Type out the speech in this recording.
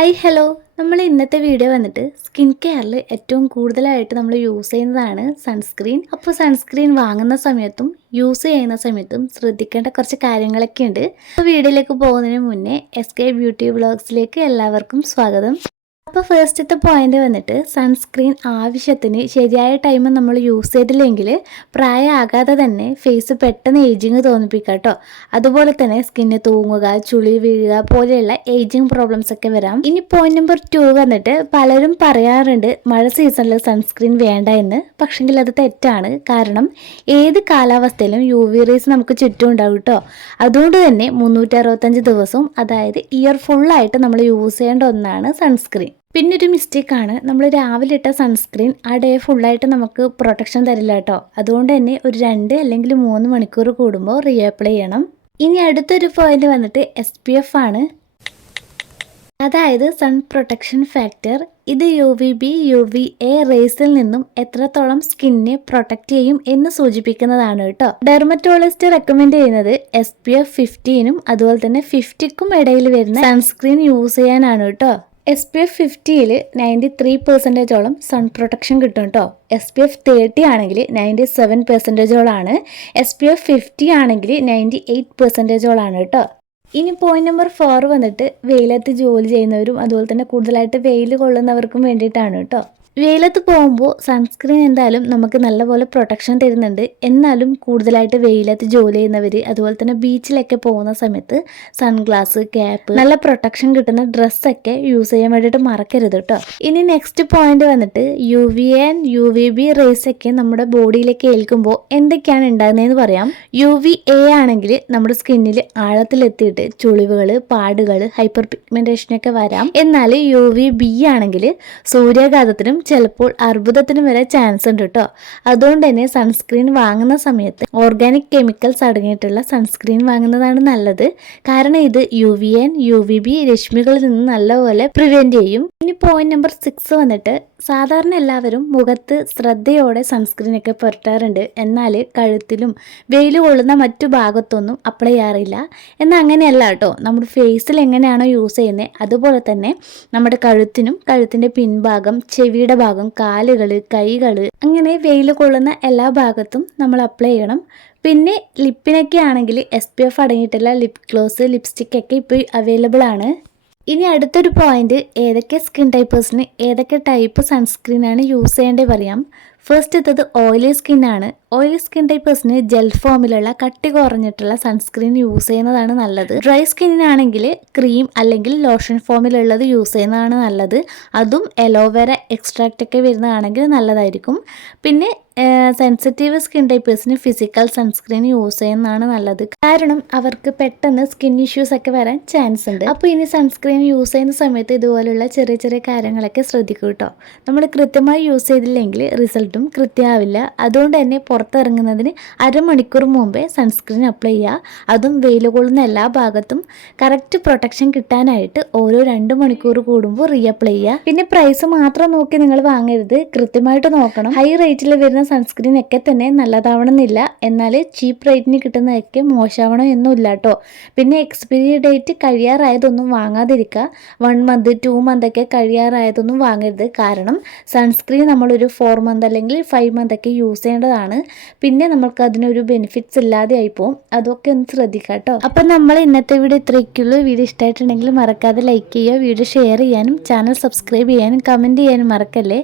Hi hello നമ്മൾ ഇന്നത്തെ video വന്നിട്ട് സ്കിൻ കെയറിൽ ഏറ്റവും കൂടുതലായിട്ട് നമ്മൾ യൂസ് ചെയ്യുന്നതാണ് സൺസ്ക്രീൻ. അപ്പോൾ സൺസ്ക്രീൻ വാങ്ങുന്ന സമയത്തും യൂസ് ചെയ്യുന്ന സമയത്തും ശ്രദ്ധിക്കേണ്ട കുറച്ച് കാര്യങ്ങളൊക്കെ ഉണ്ട്. അപ്പോൾ വീഡിയോയിലേക്ക് പോകുന്നതിന് മുന്നേ SK ബ്യൂട്ടി വ്ളോഗ്സിലേക്ക് എല്ലാവർക്കും സ്വാഗതം. അപ്പോൾ ഫസ്റ്റത്തെ പോയിന്റ് വന്നിട്ട് സൺസ്ക്രീൻ ആവശ്യത്തിന് ശരിയായ ടൈം നമ്മൾ യൂസ് ചെയ്തില്ലെങ്കിൽ പ്രായമാകാതെ തന്നെ ഫേസ് പെട്ടെന്ന് ഏജിങ് തോന്നിപ്പിക്കുക കേട്ടോ. അതുപോലെ തന്നെ സ്കിന്ന് തൂങ്ങുക, ചുളി വീഴുക പോലെയുള്ള ഏജിങ് പ്രോബ്ലംസ് ഒക്കെ വരാം. ഇനി പോയിന്റ് നമ്പർ 2 വന്നിട്ട് പലരും പറയാറുണ്ട് മഴ സീസണിൽ സൺസ്ക്രീൻ വേണ്ട എന്ന്. പക്ഷെങ്കിൽ അത് തെറ്റാണ്. കാരണം ഏത് കാലാവസ്ഥയിലും UV റേസ് നമുക്ക് ചുറ്റും ഉണ്ടാവും കേട്ടോ. അതുകൊണ്ട് തന്നെ 365 ദിവസവും അതായത് ഇയർ ഫുള്ളായിട്ട് നമ്മൾ യൂസ് ചെയ്യേണ്ട ഒന്നാണ് സൺസ്ക്രീൻ. പിന്നെ ഒരു മിസ്റ്റേക്കാണ്, നമ്മൾ രാവിലെ ഇട്ട സൺസ്ക്രീൻ ആ ഡേ ഫുള്ളായിട്ട് നമുക്ക് പ്രൊട്ടക്ഷൻ തരില്ല കേട്ടോ. അതുകൊണ്ട് തന്നെ ഒരു 2 അല്ലെങ്കിൽ 3 മണിക്കൂർ കൂടുമ്പോൾ റീഅപ്ലൈ ചെയ്യണം. ഇനി അടുത്തൊരു പോയിന്റ് വന്നിട്ട് SPF ആണ്, അതായത് സൺ പ്രൊട്ടക്ഷൻ ഫാക്ടർ. ഇത് UVB UVA റേസിൽ നിന്നും എത്രത്തോളം സ്കിന്നിനെ പ്രൊട്ടക്റ്റ് ചെയ്യും എന്ന് സൂചിപ്പിക്കുന്നതാണ് കേട്ടോ. ഡെർമറ്റോളജിസ്റ്റ് റെക്കമെൻഡ് ചെയ്യുന്നത് SPF 50നും അതുപോലെ തന്നെ 50ക്കും ഇടയിൽ വരുന്ന സൺസ്ക്രീൻ യൂസ് ചെയ്യാനാണ് കേട്ടോ. SPF 50ൽ 93% സൺ പ്രൊട്ടക്ഷൻ കിട്ടും കേട്ടോ. SPF 30 ആണെങ്കിൽ 97%, SPF 50 ആണെങ്കിൽ 98% കേട്ടോ. ഇനി പോയിന്റ് നമ്പർ 4 വന്നിട്ട് വെയിലത്ത് ജോലി ചെയ്യുന്നവരും അതുപോലെ തന്നെ കൂടുതലായിട്ട് വെയിൽ കൊള്ളുന്നവർക്കും വേണ്ടിയിട്ടാണ് കേട്ടോ. വെയിലത്ത് പോകുമ്പോൾ സൺസ്ക്രീൻ എന്തായാലും നമുക്ക് നല്ലപോലെ പ്രൊട്ടക്ഷൻ തരുന്നുണ്ട്. എന്നാലും കൂടുതലായിട്ട് വെയിലത്ത് ജോലി ചെയ്യുന്നവർ അതുപോലെ തന്നെ ബീച്ചിലൊക്കെ പോകുന്ന സമയത്ത് സൺഗ്ലാസ്, ക്യാപ്പ്, നല്ല പ്രൊട്ടക്ഷൻ കിട്ടുന്ന ഡ്രസ്സൊക്കെ യൂസ് ചെയ്യാൻ വേണ്ടിയിട്ട് മറക്കരുത് കേട്ടോ. ഇനി നെക്സ്റ്റ് പോയിന്റ് വന്നിട്ട് UVA ആൻഡ് UVB റേസ് ഒക്കെ നമ്മുടെ ബോഡിയിലേക്ക് ഏൽക്കുമ്പോൾ എന്തൊക്കെയാണ് ഉണ്ടാകുന്നതെന്ന് പറയാം. UVA ആണെങ്കിൽ നമ്മുടെ സ്കിന്നിൽ ആഴത്തിലെത്തിയിട്ട് ചുളിവുകൾ, പാടുകൾ, ഹൈപ്പർ പിഗ്മെന്റേഷനൊക്കെ വരാം. എന്നാൽ UVB ആണെങ്കിൽ സൂര്യാഘാതത്തിനും ചിലപ്പോൾ അർബുദത്തിനും വരെ ചാൻസ് ഉണ്ട് കേട്ടോ. അതുകൊണ്ട് തന്നെ സൺസ്ക്രീൻ വാങ്ങുന്ന സമയത്ത് ഓർഗാനിക് കെമിക്കൽസ് അടങ്ങിയിട്ടുള്ള സൺസ്ക്രീൻ വാങ്ങുന്നതാണ് നല്ലത്. കാരണം ഇത് UVA ആൻഡ് UVB രശ്മികളിൽ നിന്ന് നല്ലപോലെ പ്രിവെന്റ് ചെയ്യും. ഇനി പോയിന്റ് നമ്പർ 6 വന്നിട്ട് സാധാരണ എല്ലാവരും മുഖത്ത് ശ്രദ്ധയോടെ സൺസ്ക്രീൻ ഒക്കെ പുരട്ടാറുണ്ട്. എന്നാൽ കഴുത്തിലും വെയിൽ കൊള്ളുന്ന മറ്റു ഭാഗത്തൊന്നും അപ്ലൈ ചെയ്യാറില്ല. എന്നാൽ അങ്ങനെയല്ല കേട്ടോ. നമ്മുടെ ഫേസിൽ എങ്ങനെയാണോ യൂസ് ചെയ്യുന്നത് അതുപോലെ തന്നെ നമ്മുടെ കഴുത്തിനും കഴുത്തിൻ്റെ പിൻഭാഗം, ചെവിയുടെ ഭാഗം, കാലുകൾ, കൈകൾ, അങ്ങനെ വെയിൽ കൊള്ളുന്ന എല്ലാ ഭാഗത്തും നമ്മൾ അപ്ലൈ ചെയ്യണം. പിന്നെ ലിപ്പിനൊക്കെ ആണെങ്കിൽ SPF അടങ്ങിയിട്ടുള്ള ലിപ് ഗ്ലോസ്, ലിപ്സ്റ്റിക് ഒക്കെ ഇപ്പോൾ അവൈലബിൾ ആണ്. ഇനി അടുത്തൊരു പോയിന്റ്, ഏതൊക്കെ സ്കിൻ ടൈപ്പേഴ്സിന് ഏതൊക്കെ ടൈപ്പ് സൺസ്ക്രീനാണ് യൂസ് ചെയ്യേണ്ടത് പറയാം. ഫസ്റ്റ് ഇത്തത് ഓയിലി സ്കിന്നാണ്. ഓയിലി സ്കിൻ ടൈപ്പേഴ്സിന് ജെൽ ഫോമിലുള്ള കട്ടി കുറഞ്ഞിട്ടുള്ള സൺസ്ക്രീൻ യൂസ് ചെയ്യുന്നതാണ് നല്ലത്. ഡ്രൈ സ്കിന്നിനാണെങ്കിൽ ക്രീം അല്ലെങ്കിൽ ലോഷൻ ഫോമിലുള്ളത് യൂസ് ചെയ്യുന്നതാണ് നല്ലത്. അതും അലോവേര എക്സ്ട്രാക്റ്റ് ഒക്കെ വരുന്നതാണെങ്കിൽ നല്ലതായിരിക്കും. പിന്നെ സെൻസിറ്റീവ് സ്കിൻ ടൈപ്പേഴ്സിന് ഫിസിക്കൽ സൺസ്ക്രീൻ യൂസ് ചെയ്യുന്നതാണ് നല്ലത്. കാരണം അവർക്ക് പെട്ടെന്ന് സ്കിൻ ഇഷ്യൂസ് ഒക്കെ വരാൻ ചാൻസ് ഉണ്ട്. അപ്പോൾ ഇനി സൺസ്ക്രീൻ യൂസ് ചെയ്യുന്ന സമയത്ത് ഇതുപോലുള്ള ചെറിയ ചെറിയ കാര്യങ്ങളൊക്കെ ശ്രദ്ധിക്കും കേട്ടോ. നമ്മൾ കൃത്യമായി യൂസ് ചെയ്തില്ലെങ്കിൽ റിസൾട്ടും കൃത്യമാവില്ല. അതുകൊണ്ട് തന്നെ പുറത്തിറങ്ങുന്നതിന് അരമണിക്കൂർ മുമ്പേ സൺസ്ക്രീൻ അപ്ലൈ ചെയ്യുക. അതും വെയിൽ കൊള്ളുന്ന എല്ലാ ഭാഗത്തും കറക്റ്റ് പ്രൊട്ടക്ഷൻ കിട്ടാനായിട്ട് ഓരോ 2 മണിക്കൂർ കൂടുമ്പോൾ റീഅപ്ലൈ ചെയ്യുക. പിന്നെ പ്രൈസ് മാത്രം നോക്കി നിങ്ങൾ വാങ്ങരുത്, കൃത്യമായിട്ട് നോക്കണം. ഹൈ റേറ്റിൽ വരുന്ന സൺസ്ക്രീൻ ഒക്കെ തന്നെ നല്ലതാവണമെന്നില്ല. എന്നാൽ ചീപ്പ് റേറ്റിന് കിട്ടുന്നതൊക്കെ മോശമാവണം എന്നുമില്ല കേട്ടോ. പിന്നെ എക്സ്പയറി ഡേറ്റ് കഴിയാറായതൊന്നും വാങ്ങാതിരിക്കുക. 1 മന്ത് 2 മന്ത് ഒക്കെ കഴിയാറായതൊന്നും വാങ്ങരുത്. കാരണം സൺസ്ക്രീൻ നമ്മളൊരു 4 മന്ത് അല്ലെങ്കിൽ 5 മന്ത് ഒക്കെ യൂസ് ചെയ്യേണ്ടതാണ്. പിന്നെ നമുക്ക് അതിനൊരു ബെനിഫിറ്റ്സ് ഇല്ലാതെ ആയിപ്പോവും. അതൊക്കെ ഒന്ന് ശ്രദ്ധിക്കുക കേട്ടോ. അപ്പം നമ്മൾ ഇന്നത്തെ വീഡിയോ ഇത്രയൊക്കെയുള്ളൂ. വീഡിയോ ഇഷ്ടമായിട്ടുണ്ടെങ്കിൽ മറക്കാതെ ലൈക്ക് ചെയ്യുക, വീഡിയോ ഷെയർ ചെയ്യാനും ചാനൽ സബ്സ്ക്രൈബ് ചെയ്യാനും കമൻറ്റ് ചെയ്യാനും മറക്കല്ലേ.